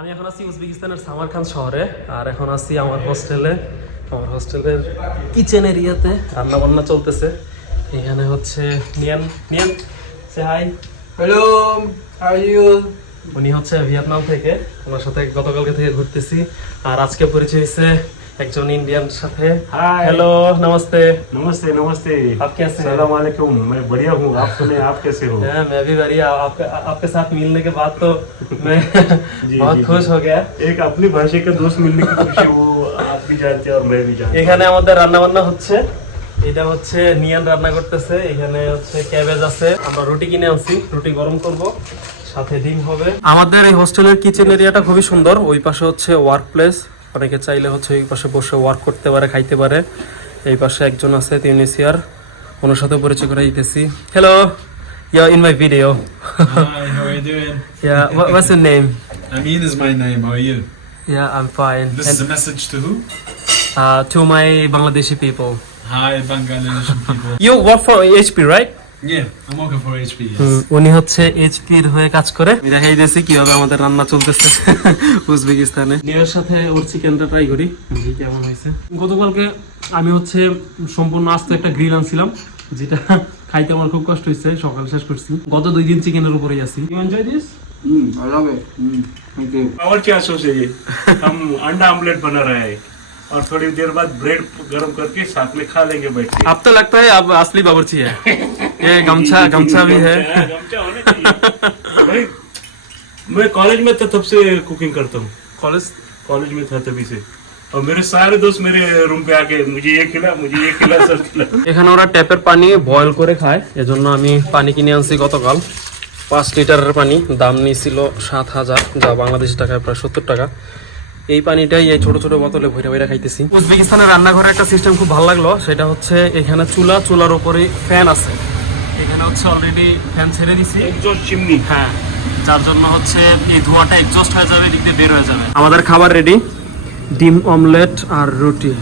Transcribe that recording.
আমি এখন আছি উজবেকিস্তানের সামারখান শহরে আর এখন আছি আমার হোস্টেলে। আমার হোস্টেলের কিচেন এরিয়াতে রান্না বান্না চলতেছে। এখানে হচ্ছে নিয়ান নিয়ান সে হাই হ্যালো হাউ ইউ? উনি হচ্ছে ভিয়েতনাম থেকে ওনার সাথে গতকালকে থেকে ঘুরতেছি। আর আজকে পরিচয় হয়েছে একজন ইন্ডিয়ান সাথে Hi. হ্যালো নমস্তে नमस्ते नमस्ते आप कैसे हैं? सलाम वालेकुम मैं बढ़िया हूँ आप सुने आप कैसे हो हाँ, मैं भी बढ़िया आपके आपके साथ मिलने के बाद तो मैं जी, बहुत जी, खुश जी। हो गया एक अपनी भाषा के दोस्त मिलने की खुशी वो आप भी जानते हैं और मैं भी जानता हूँ এখানে আমাদের রান্না বান্না হচ্ছে এটা হচ্ছে নিয়ান রান্না করতেছে এখানে হচ্ছে ক্যাবেজ আছে আমরা রুটি কিনে আনছি রুটি গরম করব সাথে ডিম হবে আমাদের এই হোস্টেলের কিচেন এরিয়াটা খুবই সুন্দর ওই পাশে হচ্ছে ওয়ার্ক প্লেস অনেকে চাইলে হচ্ছে ওই পাশে বসে ওয়ার্ক করতে পারে খাইতে পারে এই পাশে একজন আছে তিউনিসিয়ার ওনার সাথে পরিচয় করে দিতেছি hello ya in my video Hi, how are you doing? What's your name Amin is my name. How are you? I am fine This is a message to who? To my Bangladeshi people Hi, Bangladeshi people. You work for HP right for HP. হুম, উনি হচ্ছে এইচপির হয়ে কাজ করে আমি দেখাই দিয়েছি কিভাবে আমাদের রান্না চলতেছে উজবেকিস্তানে নিয়ের সাথে ওর চিকেনটা ট্রাই করি দেখি কেমন হয়েছে গতকালকে আমি হচ্ছে সম্পূর্ণ আস্ত একটা গ্রিল আনছিলাম যেটা খাইতে আমার খুব কষ্ট হয়েছে সকাল শেষ করছি গত দুই দিন চিকেনের উপরেই আছি you enjoy this Mm, I love it. Mm, thank you. और क्या सोचेंगे हम अंडा आमलेट बना रहे हैं और थोड़ी देर बाद ब्रेड गर्म करके साथ में खा लेंगे बैठ के अब तो लगता है अब असली बावर्ची है ये गमछा गमछा भी है गमछा- गमछा होना चाहिए भाई मैं कॉलेज में था तब से कुकिंग करता हूँ कॉलेज कॉलेज में था तभी से और मेरे सारे दोस्त मेरे रूम पे आके मुझे ये खिला मुझे ये खिला सब खिला এখানে ওরা ট্যাপের পানি বয়ল করে খায় এজন্য আমি পানি কিনে আনছি গতকাল পাঁচ লিটারের পানি দাম নিয়েছিল সাত হাজার যা বাংলাদেশি টাকায় প্রায় সত্তর টাকা এই পানিটাই এই ছোট ছোট বোতলে ভরে ভরে খাইতেছি উজবেকিস্তানের রান্নাঘরের একটা সিস্টেম খুব ভালো লাগলো সেটা হচ্ছে এখানে চুলা চুলার উপরে ফ্যান আছে এখানে হচ্ছে অলরেডি ফ্যান ছেড়ে দিছি। এক্সস্ট চিমনি হ্যাঁ যার জন্য হচ্ছে এই ধোঁয়াটা এক্সস্ট হয়ে যাবে দিক বের হয়ে যাবে। আমাদের খাবার রেডি ডিম অমলেট আর রুটি।